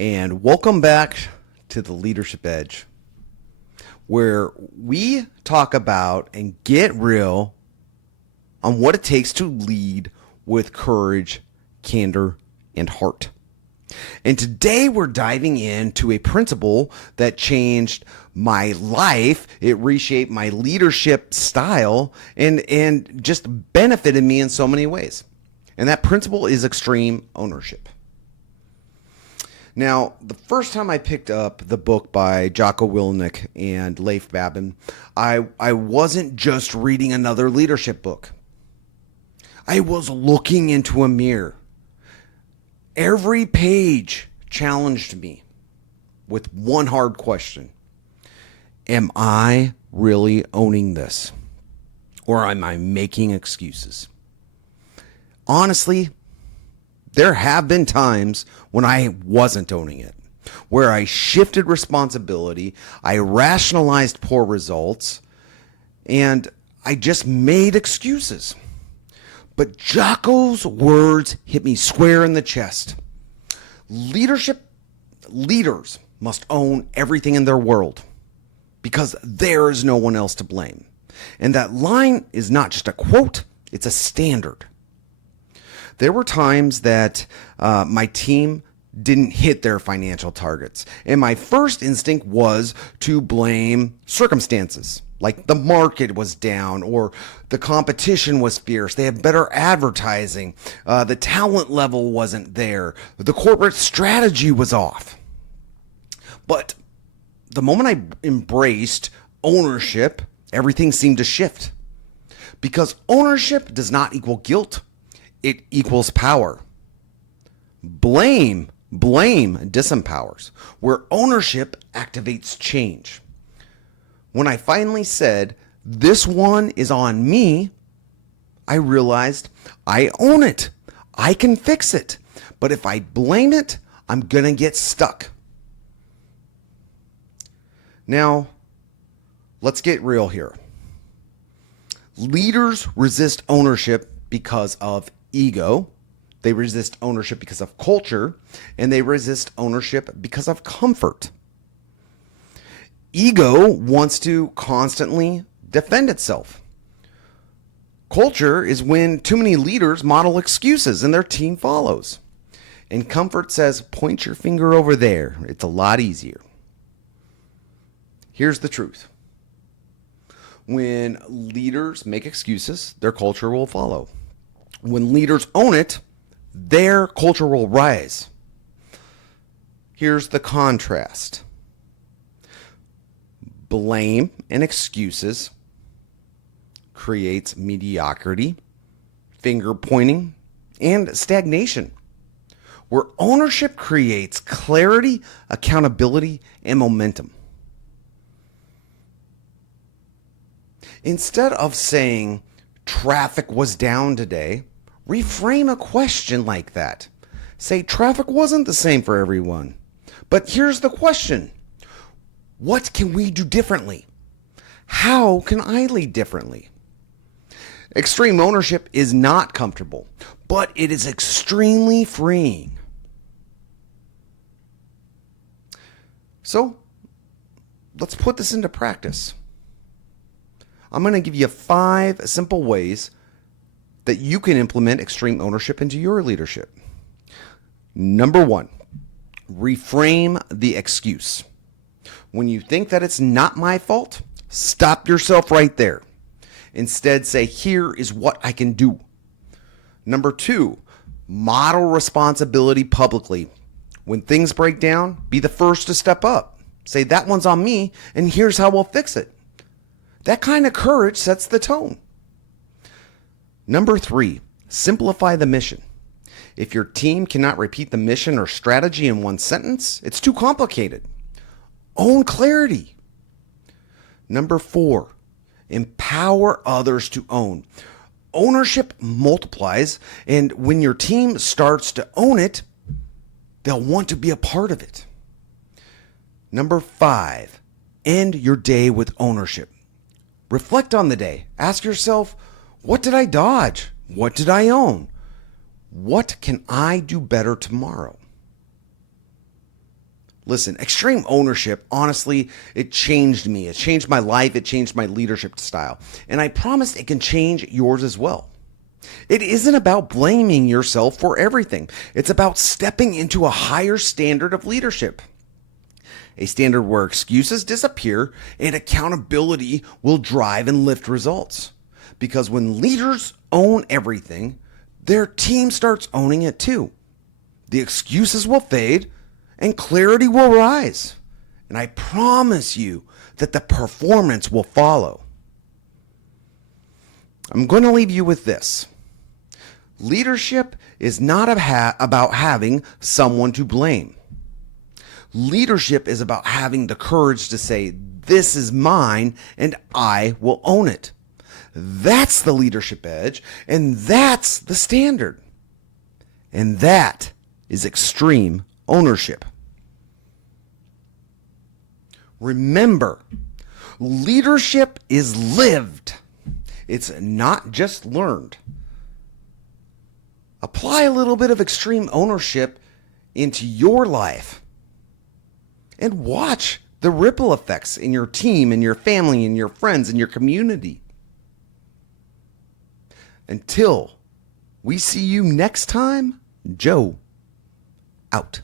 and welcome back to the Leadership Edge, where we talk about and get real on what it takes to lead with courage, candor, and heart. And today we're diving into a principle that changed my life. It reshaped my leadership style and just benefited me in so many ways. And that principle is extreme ownership. Now, the first time I picked up the book by Jocko Willink and Leif Babin, I wasn't just reading another leadership book. I was looking into a mirror. Every page challenged me with one hard question. Am I really owning this? Or am I making excuses? Honestly, there have been times when I wasn't owning it, where I shifted responsibility, I rationalized poor results, and I just made excuses. But Jocko's words hit me square in the chest. Leaders must own everything in their world because there is no one else to blame. And that line is not just a quote, it's a standard. There were times that my team didn't hit their financial targets. And my first instinct was to blame circumstances. Like the market was down or the competition was fierce. They had better advertising. The talent level wasn't there. The corporate strategy was off. But the moment I embraced ownership, everything seemed to shift. Because ownership does not equal guilt. It equals power. Blame disempowers, where ownership activates change. When I finally said, this one is on me, I realized I own it. I can fix it. But if I blame it, I'm going to get stuck. Now, let's get real here. Leaders resist ownership because of ego. They resist ownership because of culture, and they resist ownership because of comfort. Ego wants to constantly defend itself. Culture is when too many leaders model excuses and their team follows. And comfort says, point your finger over there. It's a lot easier. Here's the truth. When leaders make excuses, their culture will follow. When leaders own it, their culture will rise. Here's the contrast. Blame and excuses creates mediocrity, finger pointing, and stagnation. Where ownership creates clarity, accountability, and momentum. Instead of saying, traffic was down today, reframe a question like that. Say, traffic wasn't the same for everyone. But here's the question. What can we do differently? How can I lead differently? Extreme ownership is not comfortable, but it is extremely freeing. So, let's put this into practice. I'm going to give you 5 simple ways that you can implement extreme ownership into your leadership. Number 1, reframe the excuse. When you think that it's not my fault, stop yourself right there. Instead, say, here is what I can do. Number 2, model responsibility publicly. When things break down, be the first to step up. Say, that one's on me, and here's how we'll fix it. That kind of courage sets the tone. Number 3, simplify the mission. If your team cannot repeat the mission or strategy in one sentence, it's too complicated. Own clarity. Number 4, empower others to own. Ownership multiplies, and when your team starts to own it, they'll want to be a part of it. Number 5, end your day with ownership. Reflect on the day. Ask yourself, what did I dodge? What did I own? What can I do better tomorrow? Listen, extreme ownership, honestly, it changed me. It changed my life. It changed my leadership style. And I promise it can change yours as well. It isn't about blaming yourself for everything. It's about stepping into a higher standard of leadership. A standard where excuses disappear and accountability will drive and lift results. Because when leaders own everything, their team starts owning it too. The excuses will fade and clarity will rise. And I promise you that the performance will follow. I'm going to leave you with this. Leadership is not about having someone to blame. Leadership is about having the courage to say, this is mine and I will own it. That's the leadership edge, and that's the standard. And that is extreme ownership. Remember, leadership is lived. It's not just learned. Apply a little bit of extreme ownership into your life and watch the ripple effects in your team, in your family, in your friends, in your community. Until we see you next time, Joe out.